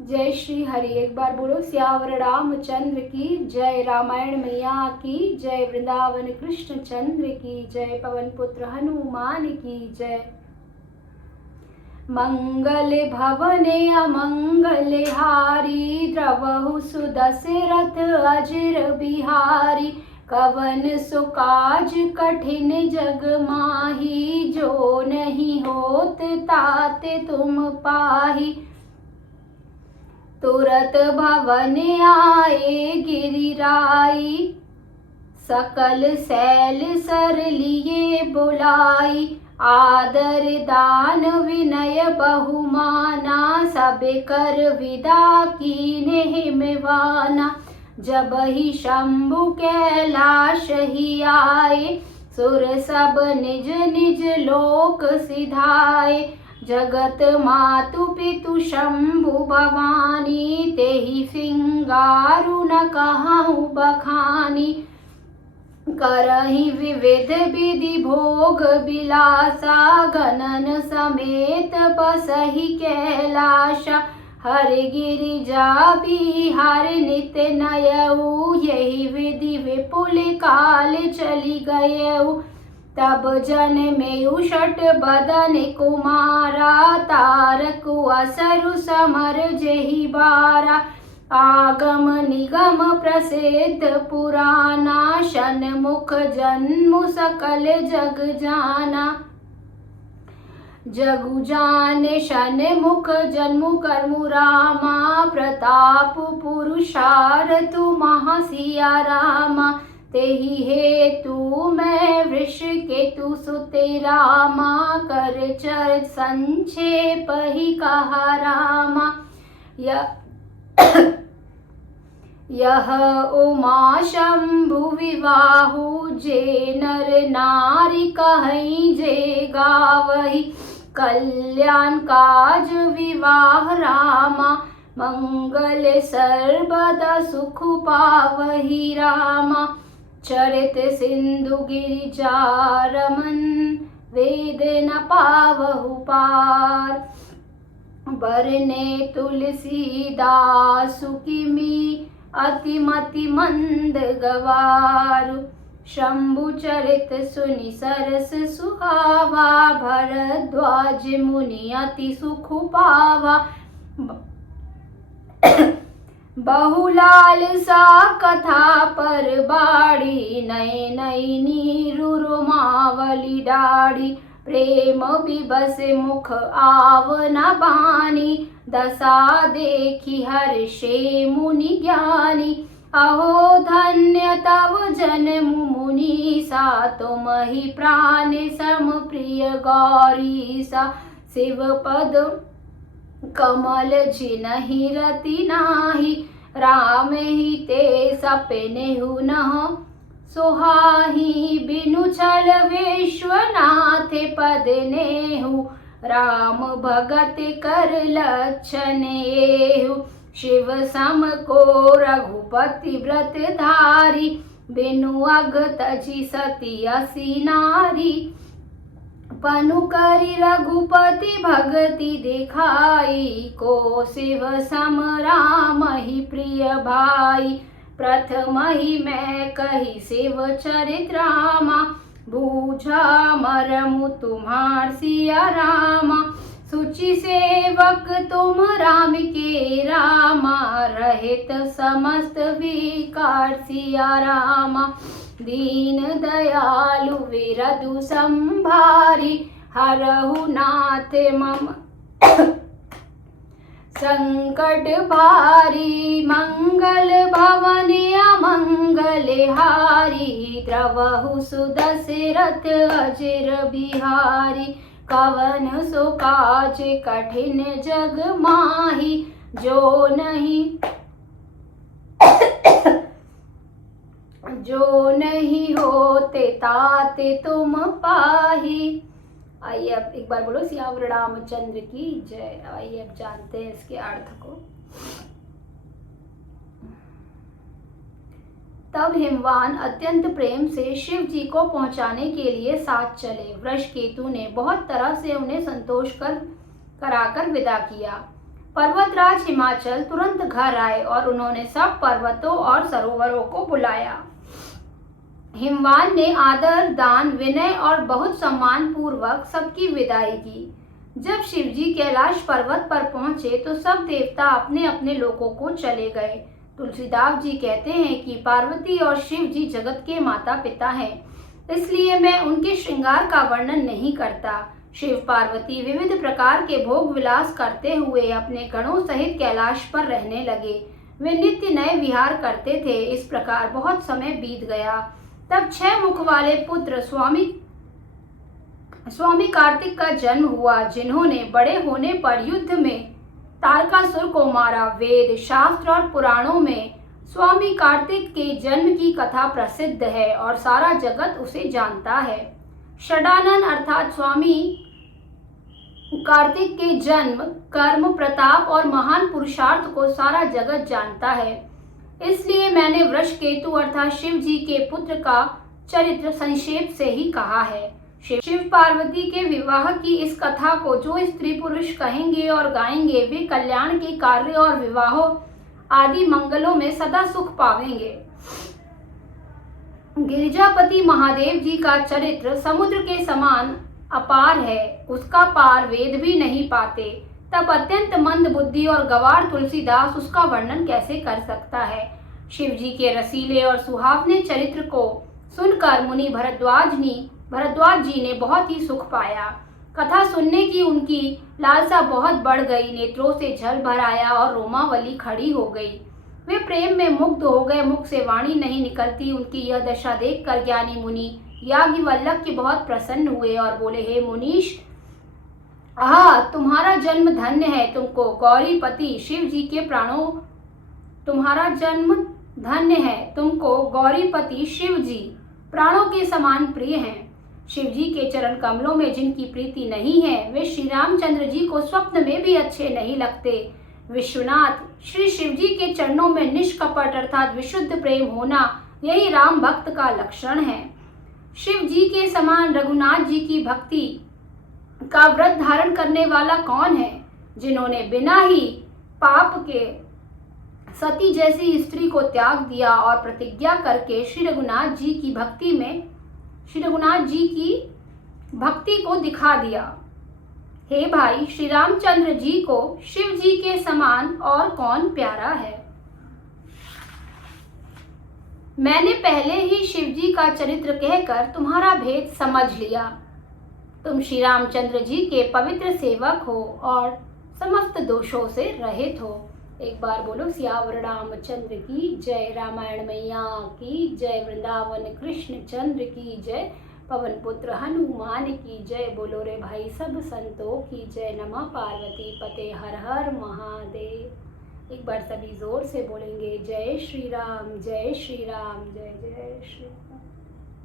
जय श्री हरि। एक बार बोलो सियावर रामचंद्र की जय। रामायण मैया की जय। वृंदावन कृष्ण चंद्र की जय। पवन पुत्र हनुमान की जय। मंगल भवने अमंगल हारी, द्रवहु सुदशरथ अजिर बिहारी। कवन सो काज कठिन जग माही, जो नहीं होत ताते तुम पाही। तुरत भवन आए गिरिराई, सकल सैल सर लिए बुलाई। आदर दान विनय बहुमाना, सब कर विदा कीन्हे हिमवाना। जब ही शंभु कैलाश ही आए, सुर सब निज निज लोक सिधाए। जगत मातु पितु शंभु भवानी, तेहि सिंगारु न कहूँ बखानी। करहि विविध विधि भोग बिलासा, गणन समेत बसहि कैलासा। हर गिरिजा बिहार नित नयऊ, यही विधि विपुल काल चली गयऊ। तब जन्मेउ षट बदन कुमारा, तारकु असरु समर जेहि बारा। आगम निगम प्रसिद्ध पुराना, षण्मुख जन्मु सकल जग जाना। जगु जाने षण्मुख जन्मु कर्मु रामा, प्रताप पुरुषारथु महा सिया रामा। तेहि हेतु मैं वृष केतु सुते रामा, कर चर संक्षेप ही कहा रामा। यह उमा शंभु विवाहु, जे नर नारी कहीं जे गावही। कल्याण काज विवाह रामा, मंगल सर्वदा सुख पावही रामा। चरित सिंधु गिरिजा रमन, वेद न पावहु पार। बरने तुलसीदासु किमी, अतिमति मंद गवारु। शंभु चरित सुनि सरस सुहावा, भरद्वाज मुनि अति सुख पावा। बहुलाल सा कथा पर बाड़ी, नय नय नीरु रोमावली डाड़ी। प्रेम बिबस मुख आव न बानी, दशा देखी हर्षे मुनि ज्ञानी। अहो धन्य तव जन्म मुनीसा, तुमहि प्राण सम प्रिय गौरीसा। शिव पद कमल जिनहि रति नाही, राम ही ते सपनेहु नह सुहाही। बिनु छल विश्वनाथ पद नेहु, राम भगत कर लक्षण एहु। शिव सम को रघुपति व्रत धारी, बिनु अग तजी सती असी नारी। पनु करि रघुपति भगति दिखाई, को शिव सम राम ही प्रिय भाई। प्रथम ही मैं कही शिव चरित रामा, बूझा मरमु तुम्हार सिया रामा। सुचि सेवक तुम राम के रामा, रहित समस्त विकार सिया रामा। दीन दयालु विरधु संभारी, हरहु नाथ मम संकट भारी। मंगल भवन अमंगल हारी, द्रवहु सुदशरथ अजिर बिहारी। कवन सो काज कठिन जग माही, जो नहीं होते ताते तुम पाही। आइए अब एक बार बोलो सियावर रामचंद्र की जय। आइए अब जानते हैं इसके अर्थ को। तब हिमवान अत्यंत प्रेम से शिव जी को पहुंचाने के लिए साथ चले। वृषकेतु ने बहुत तरह से उन्हें संतोष कराकर विदा किया। पर्वतराज हिमाचल तुरंत घर आए और उन्होंने सब पर्वतों और सरोवरों को बुलाया। हिमवान ने आदर, दान, विनय और बहुत सम्मान पूर्वक सबकी विदाई की। जब शिवजी कैलाश पर्वत पर पहुंचे तो सब देवता अपने अपने लोकों को चले गए। तुलसीदास जी कहते हैं कि पार्वती और शिव जी जगत के माता पिता हैं, इसलिए मैं उनके श्रृंगार का वर्णन नहीं करता। शिव पार्वती विविध प्रकार के भोग विलास करते हुए अपने गणों सहित कैलाश पर रहने लगे। वे नित्य नए विहार करते थे। इस प्रकार बहुत समय बीत गया। तब 6 मुख वाले पुत्र स्वामी कार्तिक का जन्म हुआ, जिन्होंने बड़े होने पर युद्ध में तारकासुर को मारा। वेद, शास्त्र और पुराणों में स्वामी कार्तिक के जन्म की कथा प्रसिद्ध है और सारा जगत उसे जानता है। षडानन अर्थात स्वामी कार्तिक के जन्म, कर्म, प्रताप और महान पुरुषार्थ को सारा जगत जानता है। इसलिए मैंने वृषकेतु अर्थात शिव जी के पुत्र का चरित्र संक्षेप से ही कहा है। शिव पार्वती के विवाह की इस कथा को जो स्त्री पुरुष कहेंगे और गाएंगे, वे कल्याण के कार्य और विवाहों आदि मंगलों में सदा सुख पावेंगे। गिरिजापति महादेव जी का चरित्र समुद्र के समान अपार है, उसका पार वेद भी नहीं पाते। तब अत्यंत मंद बुद्धि और गवार तुलसीदास उसका वर्णन कैसे कर सकता है। शिव जी के रसीले और सुहावने चरित्र को सुनकर मुनि भरद्वाज जी ने बहुत ही सुख पाया। कथा सुनने की उनकी लालसा बहुत बढ़ गई। नेत्रों से जल भर आया और रोमावली खड़ी हो गई। वे प्रेम में मुग्ध हो गए। मुख से वाणी नहीं निकलती। उनकी यह दशा देखकर ज्ञानी मुनि याज्ञवल्क्य के बहुत प्रसन्न हुए और बोले, हे मुनीश, तुम्हारा जन्म धन्य है। तुमको गौरीपति शिव जी के प्राणों तुम्हारा जन्म धन्य है। तुमको गौरीपति शिव जी प्राणों के समान प्रिय हैं। शिव जी के चरण कमलों में जिनकी प्रीति नहीं है, वे श्री रामचंद्र जी को स्वप्न में भी अच्छे नहीं लगते। विश्वनाथ, श्री शिव जी के चरणों में निष्कपट अर्थात विशुद्ध प्रेम होना, यही राम भक्त का लक्षण है। शिव जी के समान रघुनाथ जी की भक्ति का व्रत धारण करने वाला कौन है, जिन्होंने बिना ही पाप के सती जैसी स्त्री को त्याग दिया और प्रतिज्ञा करके श्री रघुनाथ जी की भक्ति को दिखा दिया। हे भाई, श्री रामचंद्र जी को शिव जी के समान और कौन प्यारा है। मैंने पहले ही शिव जी का चरित्र कहकर तुम्हारा भेद समझ लिया। तुम श्री रामचंद्र जी के पवित्र सेवक हो और समस्त दोषों से रहित हो। एक बार बोलो सियावर रामचंद्र की जय। रामायण मैया की जय। वृंदावन कृष्ण चंद्र की जय। पवन पुत्र हनुमान की जय। बोलो रे भाई सब संतों की जय। नमः पार्वती पते हर हर महादेव। एक बार सभी जोर से बोलेंगे, जय श्री राम, जय श्री राम, जय जय श्री राम।